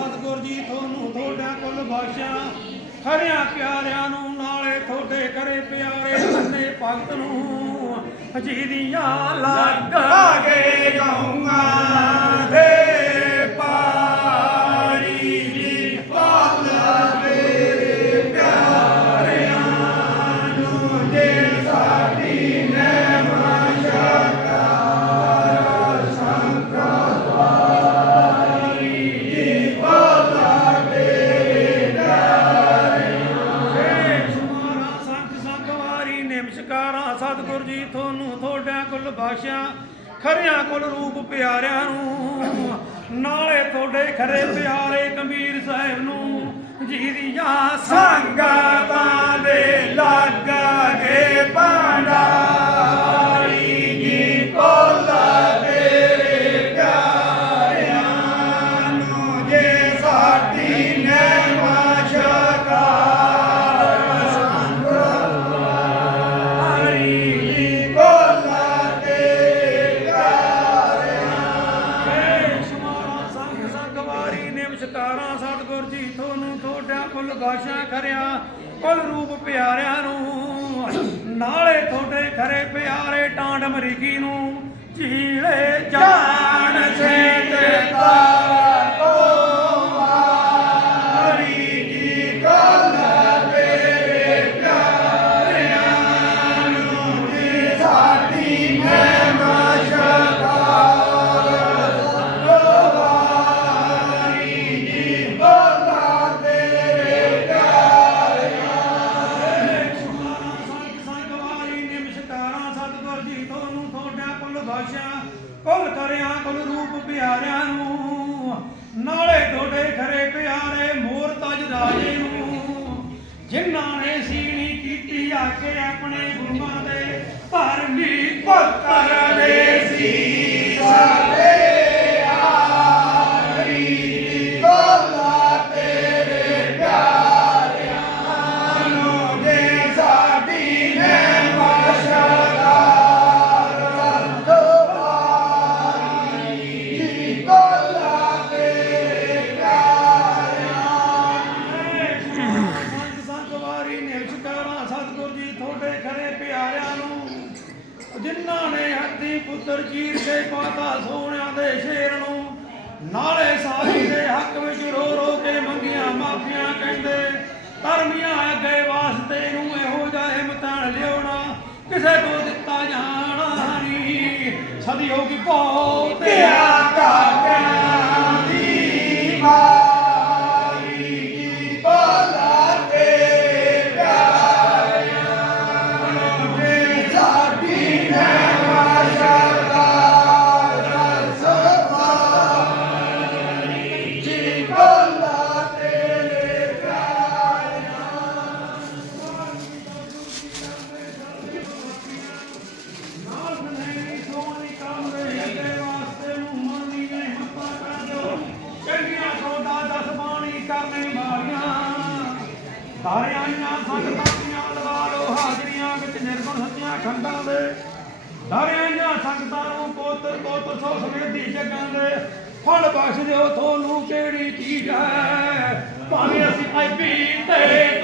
ਸਤਗੁਰ ਜੀ, ਤੁਹਾਨੂੰ ਤੁਹਾਡਾ ਕੁੱਲ ਬਾਸ਼ਾ ਹਰਿਆ ਪਿਆਰਿਆਂ ਨੂੰ, ਨਾਲੇ ਤੁਹਾਡੇ ਘਰੇ ਪਿਆਰੇ ਸੰਨੇ ਭਗਤ ਨੂੰ। ਅਜੀ ਦੀਆਂ ਲੱਗ ਗਏ ਗਾਉਂਗਾ ਦੇ ਨਿਮਸ਼ਕਾਰਾਂ ਸਤਿਗੁਰ ਜੀ, ਤੁਹਾਨੂੰ ਤੁਹਾਡਿਆਂ ਕੁਲ ਬਾਸ਼ਾ ਖਰਿਆਂ ਕੁਲ ਰੂਪ ਪਿਆਰਿਆਂ ਨੂੰ, ਨਾਲੇ ਤੁਹਾਡੇ ਖਰੇ ਪਿਆਰੇ ਕਬੀਰ ਸਾਹਿਬ ਨੂੰ। ਜੀ ਦੀਆਂ ਸੰਗਤਾਂ ਦੇ ਲੱਗੇ ਭੰਡਾਰੀ ਖਰਿਆ ਕੁਲ ਰੂਪ ਪਿਆਰਿਆਂ ਨੂੰ। ਨਾਲੇ ਤੁਹਾਡੇ ਖਰੇ ਪਿਆਰੇ ਟਾਂਡ ਮਰੀਕੀ ਨੂੰ ਝੀਲੇ ਜਾਣ ਸੇ ਤੁਹਾਨੂੰ ਤੁਹਾਡਿਆਂ ਕੁਲ ਬਾਸ਼ਾ ਕੁਲ ਕਰਿਆ ਕੁਲ ਰੂਪ ਪਿਆਰਿਆਂ ਨੂੰ। ਨਾਲੇ ਤੁਹਾਡੇ ਖਰੇ ਪਿਆਰੇ ਮੋਰ ਤਜ ਰਾਜੇ ਨੂੰ। ਜਿਨ੍ਹਾਂ ਨੇ ਸੀਣੀ ਕੀਤੀ ਆ ਕੇ ਆਪਣੇ ਗੁਰੂਆਂ ਦੇ ਧਰਮੀ ਪੁੱਤਰ ਦੇ ਸੀ। ਜਿਨ੍ਹਾਂ ਨੇ ਹੱਥੀ ਪੁੱਤਰ ਚੀਰ ਕੇ ਪਾਤਾ ਸੋਹਣਿਆਂ ਦੇ ਸ਼ੇਰ ਨੂੰ, ਨਾਲੇ ਸਾਰੀ ਦੇ ਹੱਕ ਵਿੱਚ ਰੋ ਰੋ ਕੇ ਮੰਗੀਆਂ ਮਾਫੀਆਂ ਕਹਿੰਦੇ, ਧਰਮੀਆਂ ਅੱਗੇ ਵਾਸਤੇ ਨੂੰ ਇਹੋ ਜਿਹਾ ਹਿੰਮਤਣ ਲਿਉਣਾ ਕਿਸੇ ਤੋਂ ਦਿੱਤਾ ਜਾਣਾ ਨਹੀਂ। ਸਦੀ ਕੀ ਬਹੁਤ ਪਿਆ ਕਾਗਾਂ ਕਰਨੇ ਵਾਲੀਆਂ। ਸਾਰਿਆਂ ਦੀਆਂ ਸੰਗਤਾਂ ਦੀਆਂ ਲਵਾ ਲੋ ਹਾਜ਼ਰੀਆਂ ਵਿੱਚ ਨਿਰਗੁਣ ਸੱਚੀਆਂ ਖੰਡਾਂ ਦੇ। ਸਾਰਿਆਂ ਦੀਆਂ ਸੰਗਤਾਂ ਨੂੰ ਕੋਤਰ ਕੋਤਰ ਸੋ ਸਮੇਤੀ ਜਗਾਂ ਦੇ। ਫਲ ਬਖਸ਼ ਦਿਓ, ਤੁਹਾਨੂੰ ਕਿਹੜੀ ਚੀਜ਼ ਹੈ? ਭਾਵੇਂ ਅਸੀਂ ਆਈ ਪੀ ਤੇ